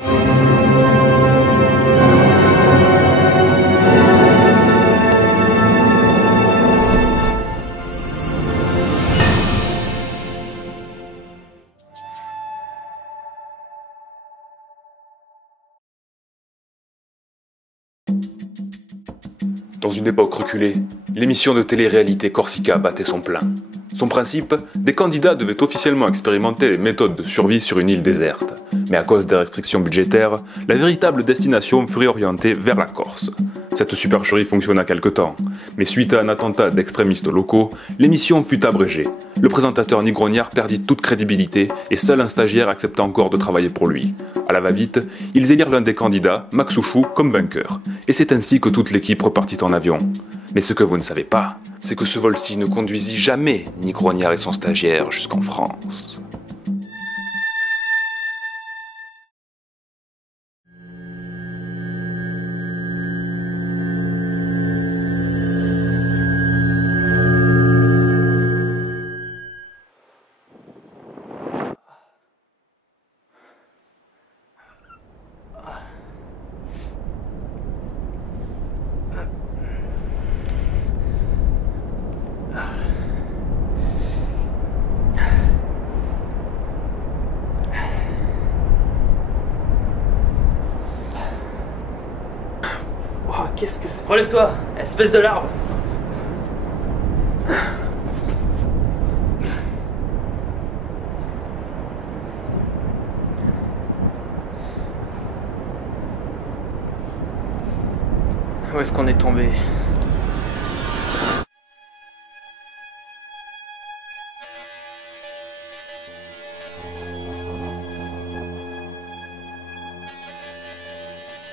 Dans une époque reculée, l'émission de télé-réalité Corsica battait son plein. Son principe, des candidats devaient officiellement expérimenter les méthodes de survie sur une île déserte. Mais à cause des restrictions budgétaires, la véritable destination fut réorientée vers la Corse. Cette supercherie fonctionna quelque temps, mais suite à un attentat d'extrémistes locaux, l'émission fut abrégée. Le présentateur Nigrognard perdit toute crédibilité et seul un stagiaire accepta encore de travailler pour lui. À la va-vite, ils élirent l'un des candidats, Max Souchou, comme vainqueur. Et c'est ainsi que toute l'équipe repartit en avion. Mais ce que vous ne savez pas, c'est que ce vol-ci ne conduisit jamais Nigrognard et son stagiaire jusqu'en France. Qu'est-ce que c'est? Relève-toi, espèce de larve! Où est-ce qu'on est tombé?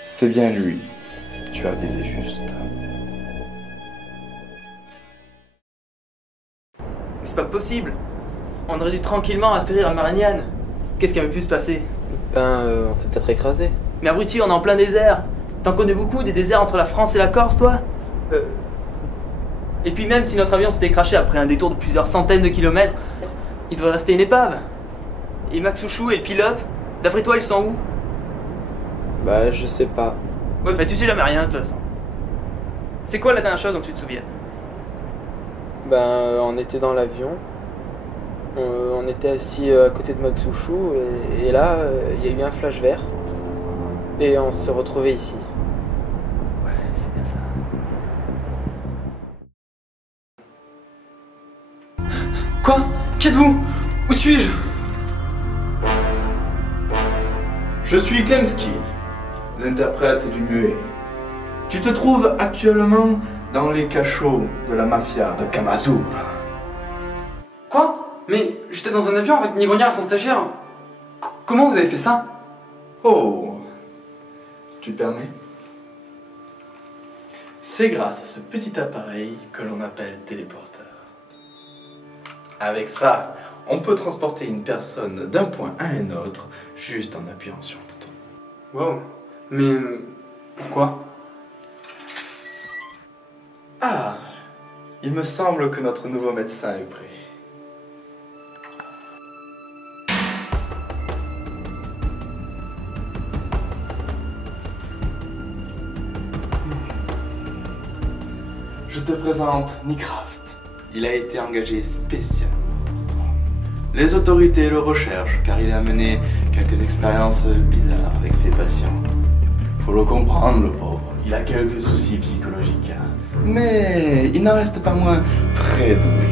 C'est bien lui. Tu as visé juste. Mais c'est pas possible! On aurait dû tranquillement atterrir à Marignane. Qu'est-ce qui avait pu se passer? On s'est peut-être écrasé. Mais abruti, on est en plein désert! T'en connais beaucoup des déserts entre la France et la Corse, toi? Et puis même si notre avion s'était crashé après un détour de plusieurs centaines de kilomètres, il devrait rester une épave. Et Max Souchou et le pilote, d'après toi, ils sont où? Bah, je sais pas. Ouais, bah tu sais jamais rien de toute façon. C'est quoi la dernière chose dont tu te souviens? On était dans l'avion. On était assis à côté de Max Souchou et là, il y a eu un flash vert. Et on se retrouvait ici. Ouais, c'est bien ça. Quoi? Qui êtes-vous? Où suis-je? Je suis Klemski, l'interprète du muet. Tu te trouves actuellement dans les cachots de la mafia de Kamazur. Quoi? Mais j'étais dans un avion avec Nigrognard et son stagiaire. Comment vous avez fait ça? Oh, tu permets? C'est grâce à ce petit appareil que l'on appelle téléporteur. Avec ça, on peut transporter une personne d'un point à un autre juste en appuyant sur un bouton. Wow. Mais pourquoi? Ah, il me semble que notre nouveau médecin est prêt. Je te présente Nicraft. Il a été engagé spécialement pour toi. Les autorités le recherchent car il a mené quelques expériences bizarres avec ses patients. Faut le comprendre, le pauvre. Il a quelques soucis psychologiques. Mais il n'en reste pas moins très doué.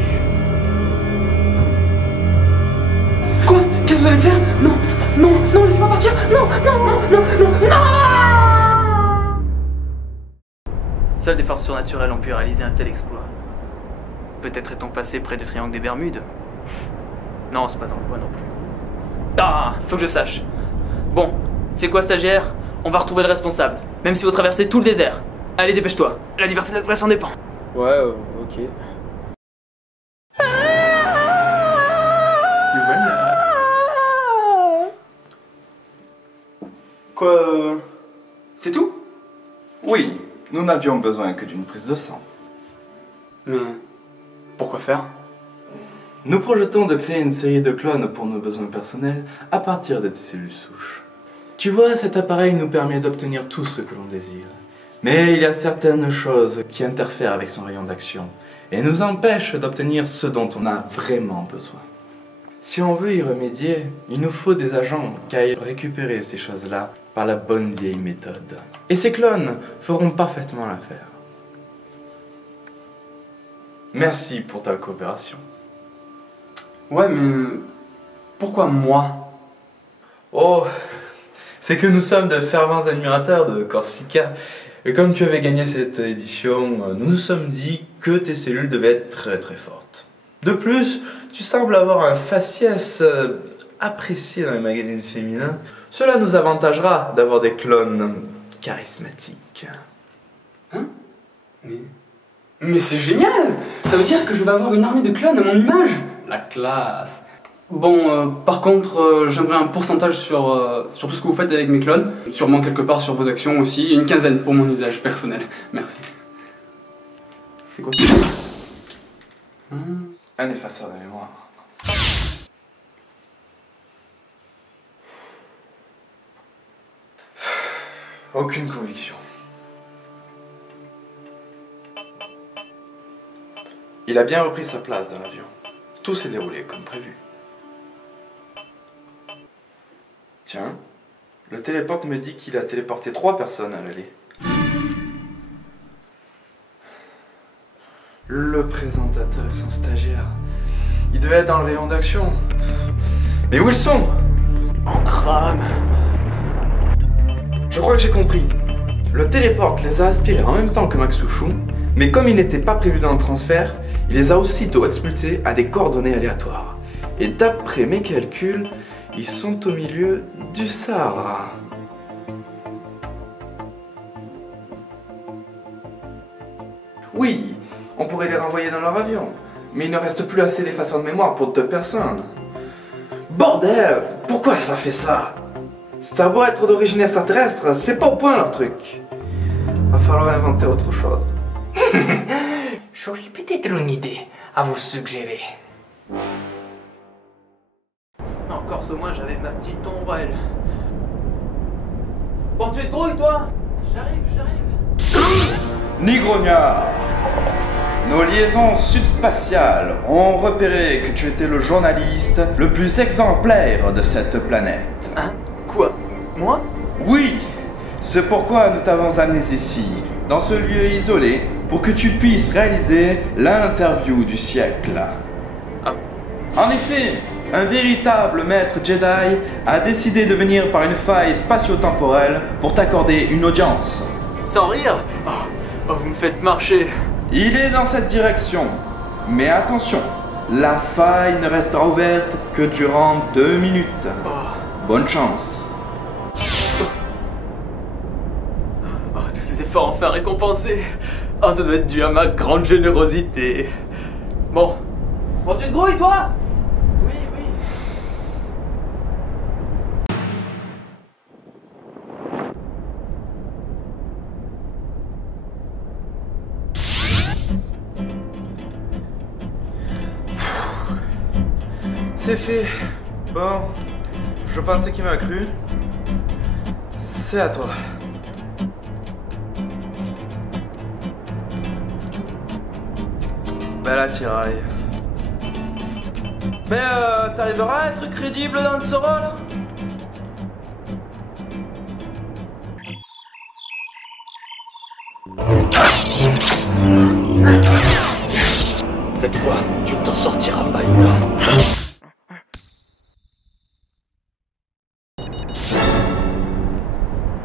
Quoi? Qu'est-ce que vous allez faire? Non, non, non, laissez-moi partir! Non, non, non, non, non, non! Seules des forces surnaturelles ont pu réaliser un tel exploit. Peut-être est-on passé près du triangle des Bermudes? Non, c'est pas dans le coin non plus. Ah, faut que je sache. Bon, c'est quoi, stagiaire? On va retrouver le responsable, même si vous traversez tout le désert. Allez, dépêche-toi, la liberté de la presse en dépend. Ouais, ok. Quoi? C'est tout? Oui, nous n'avions besoin que d'une prise de sang. Mais pourquoi faire? Nous projetons de créer une série de clones pour nos besoins personnels à partir de tes cellules souches. Tu vois, cet appareil nous permet d'obtenir tout ce que l'on désire. Mais il y a certaines choses qui interfèrent avec son rayon d'action et nous empêchent d'obtenir ce dont on a vraiment besoin. Si on veut y remédier, il nous faut des agents qui aillent récupérer ces choses-là par la bonne vieille méthode. Et ces clones feront parfaitement l'affaire. Merci pour ta coopération. Ouais, mais pourquoi moi? Oh, c'est que nous sommes de fervents admirateurs de Corsica. Et comme tu avais gagné cette édition, nous nous sommes dit que tes cellules devaient être très très fortes. De plus, tu sembles avoir un faciès apprécié dans les magazines féminins. Cela nous avantagera d'avoir des clones charismatiques. Hein? Mais c'est génial! Ça veut dire que je vais avoir une armée de clones à mon image! La classe! Bon, par contre, j'aimerais un pourcentage sur tout ce que vous faites avec mes clones. Sûrement quelque part sur vos actions aussi. Et une quinzaine pour mon usage personnel. Merci. C'est quoi ça? Un effaceur de mémoire. Aucune conviction. Il a bien repris sa place dans l'avion. Tout s'est déroulé comme prévu. Tiens, le téléporte me dit qu'il a téléporté 3 personnes à l'aller. Le présentateur et son stagiaire. Ils devaient être dans le rayon d'action. Mais où ils sont? En crâne. Je crois que j'ai compris. Le téléporte les a aspirés en même temps que Maxouchou, mais comme il n'était pas prévu dans le transfert, il les a aussitôt expulsés à des coordonnées aléatoires. Et d'après mes calculs, ils sont au milieu du Sahara. Oui, on pourrait les renvoyer dans leur avion, mais il ne reste plus assez d'effaceurs de mémoire pour 2 personnes. Bordel! Pourquoi ça fait ça? Ça doit être d'origine extraterrestre, c'est pas au point leur truc. Va falloir inventer autre chose. J'aurais peut-être une idée à vous suggérer. En Corse, au moins, j'avais ma petite ombrelle. Bon, tu es de grouille, toi? J'arrive. Nigrognard! Nos liaisons subspatiales ont repéré que tu étais le journaliste le plus exemplaire de cette planète. Hein? Quoi? Moi? Oui! C'est pourquoi nous t'avons amené ici, dans ce lieu isolé, pour que tu puisses réaliser l'interview du siècle. Ah. En effet, un véritable maître Jedi a décidé de venir par une faille spatio-temporelle pour t'accorder une audience. Sans rire? Oh, vous me faites marcher. Il est dans cette direction. Mais attention, la faille ne restera ouverte que durant 2 minutes. Bonne chance. Oh, tous ces efforts enfin récompensés. Oh, ça doit être dû à ma grande générosité. Bon, tu te grouilles, toi? Oui. C'est fait. Bon, je pensais qu'il m'a cru. C'est à toi. Belle attirail. Mais t'arriveras à être crédible dans ce rôle? Cette fois, tu ne t'en sortiras pas, Luna.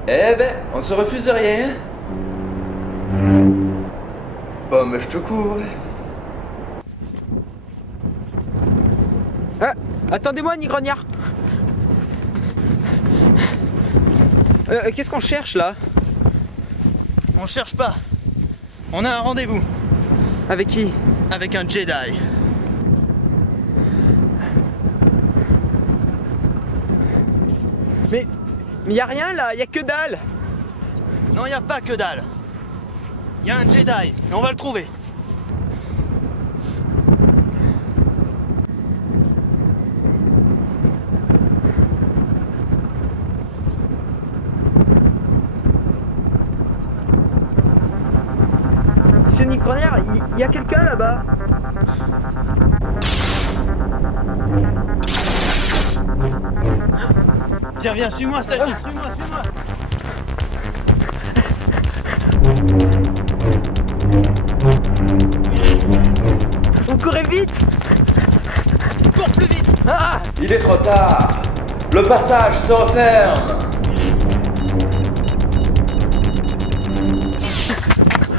Eh ben, on se refuse rien. Bon, mais je te couvre. Ah, attendez-moi, Nigrognard. Qu'est-ce qu'on cherche là? On cherche pas. On a un rendez-vous. Avec qui? Avec un Jedi. Mais y a rien là, y a que dalle. Non, y a pas que dalle. Y a un Jedi, et on va le trouver. Génie crânière, il y a quelqu'un là-bas. Viens, suis-moi, Sagi, suis-moi. Vous courez vite. Cours plus vite. Ah! Il est trop tard. Le passage se referme.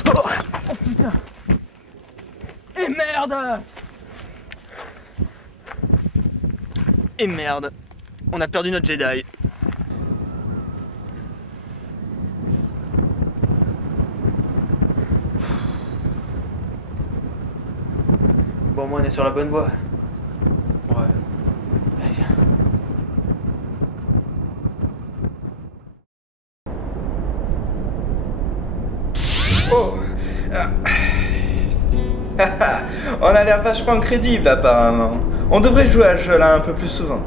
Oh putain. Et merde. Et merde. On a perdu notre Jedi. Bon, au moins on est sur la bonne voie. Ouais. Allez, viens. Oh. On a l'air vachement crédible apparemment. On devrait jouer à ce jeu-là un peu plus souvent.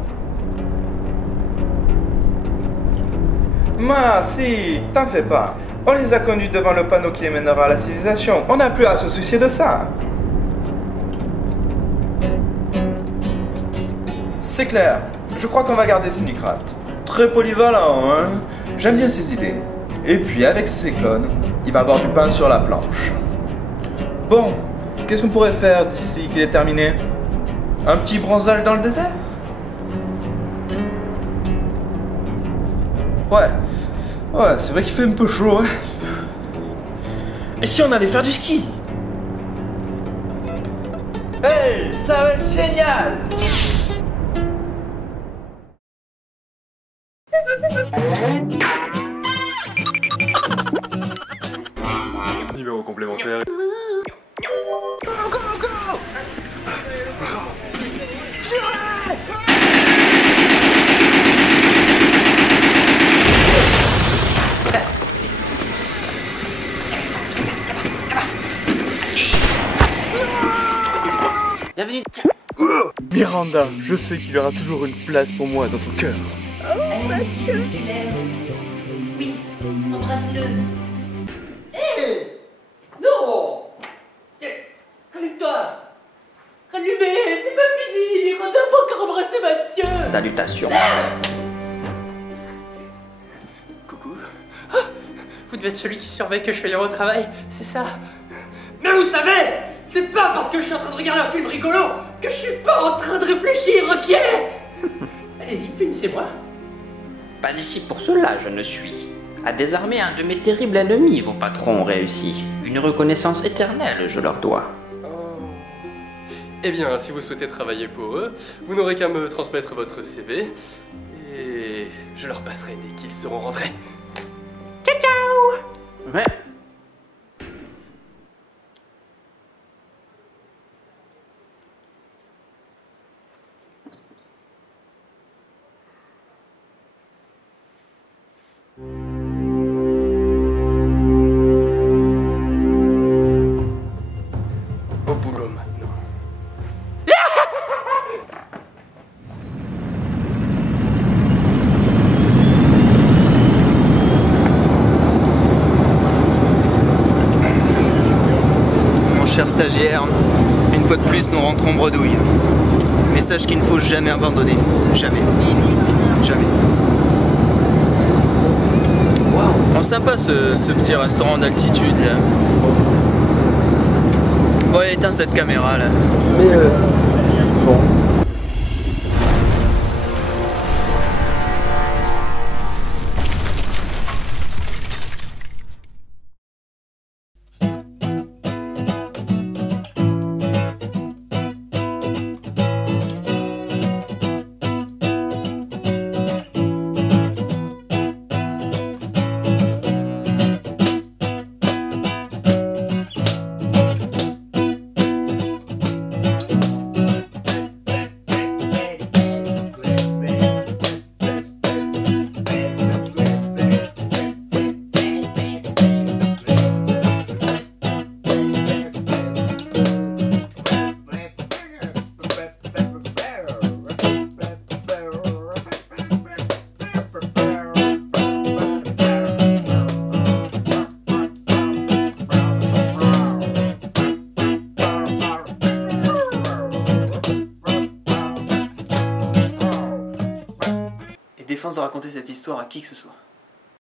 Si, t'en fais pas. On les a conduits devant le panneau qui les mènera à la civilisation. On n'a plus à se soucier de ça. C'est clair. Je crois qu'on va garder Cinécraft. Très polyvalent, hein. J'aime bien ses idées. Et puis avec ses clones, il va avoir du pain sur la planche. Bon, qu'est-ce qu'on pourrait faire d'ici qu'il est terminé? Un petit bronzage dans le désert? Ouais, c'est vrai qu'il fait un peu chaud. Et si on allait faire du ski? Hey, ça va être génial! Numéro complémentaire. Bienvenue. Miranda, je sais qu'il y aura toujours une place pour moi dans ton cœur. Oui, embrasse-le. Hé! Non! Calme-toi! Rallumez, c'est pas fini! Miranda va encore embrasser Mathieu! Salutations. Coucou. Ah, vous devez être celui qui surveille que je fais au travail, c'est ça? Mais vous savez, c'est pas parce que je suis en train de regarder un film rigolo que je suis pas en train de réfléchir, ok? Allez-y, punissez-moi. Pas ici pour cela, je ne suis. À désarmer un de mes terribles ennemis, vos patrons ont réussi. Une reconnaissance éternelle, je leur dois. Eh bien, si vous souhaitez travailler pour eux, vous n'aurez qu'à me transmettre votre CV et je leur passerai dès qu'ils seront rentrés. Ciao, ciao! Ouais. Au boulot maintenant. Mon cher stagiaire, une fois de plus nous rentrons bredouille. Mais sache qu'il ne faut jamais abandonner. Jamais. Jamais. Waouh, bon, sympa ce petit restaurant d'altitude là. Bon, éteins cette caméra là. Mais bon. défense de raconter cette histoire à qui que ce soit.